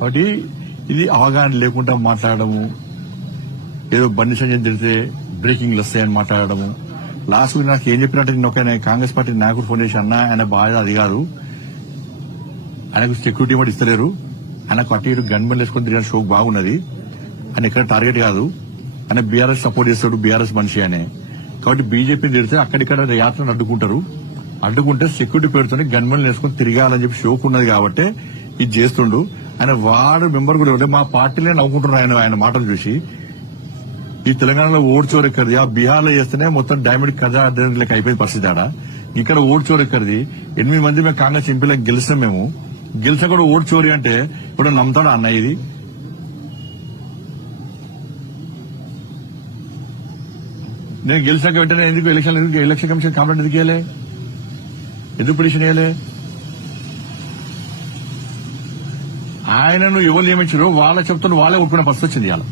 కాబట్టి ఇది అవగాహన లేకుండా మాట్లాడము, ఏదో బండి సంజయ్ తిడితే బ్రేకింగ్లు వస్తాయని మాట్లాడము. లాస్ట్ వీక్ నాకు ఏం చెప్పినట్టు నేను ఒక కాంగ్రెస్ పార్టీ నాయకుడు ఫోన్ చేసి అన్నా ఆయన బాధ అది కాదు, ఆయనకు సెక్యూరిటీ కూడా ఇస్తలేరు, ఆయనకు అటు ఇటు గన్మెన్ వేసుకొని తిరిగిన షోక్ బాగున్నది, ఆయన ఎక్కడ టార్గెట్ కాదు, ఆయన బీఆర్ఎస్ సపోర్ట్ చేస్తాడు, బీఆర్ఎస్ మనిషి అనే. కాబట్టి బీజేపీని తిడితే అక్కడిక్కడ యాత్రను అడ్డుకుంటే సెక్యూరిటీ పేరుతోనే గన్మెన్ వేసుకొని తిరగాలని చెప్పి షోక్ ఉన్నది కాబట్టి ఇది చేస్తుండు. ఆయన వార్డు మెంబర్ కూడా మా పార్టీలే నవ్వుకుంటున్నారు ఆయన మాటలు చూసి. ఈ తెలంగాణలో ఓటు చోరు ఎక్కడిది, ఆ బీహార్లో చేస్తేనే మొత్తం డైమండ్ కథ లెక్క అయిపోయింది పరిస్థితి. ఆడ ఇక్కడ ఓటు చోరు ఎక్కడిది, 8 మంది మేము కాంగ్రెస్ ఎంపీలకు గెలిచినాం, మేము గెలిచా కూడా ఓటు చోరీ అంటే ఇప్పుడు నమ్ముతాడా అన్న? ఇది నేను గెలిచాక వెంటనే ఎందుకు ఎలక్షన్ కమిషన్ కంప్లైంట్ ఎందుకు వేయలే, ఎందుకు పిటిషన్ వేయలే? ఆయనను ఎవరు నియమించారో వాళ్ళ చెప్తాను వాళ్ళే ఒప్పుకునే పరిస్థితి వచ్చింది ఇవాళ.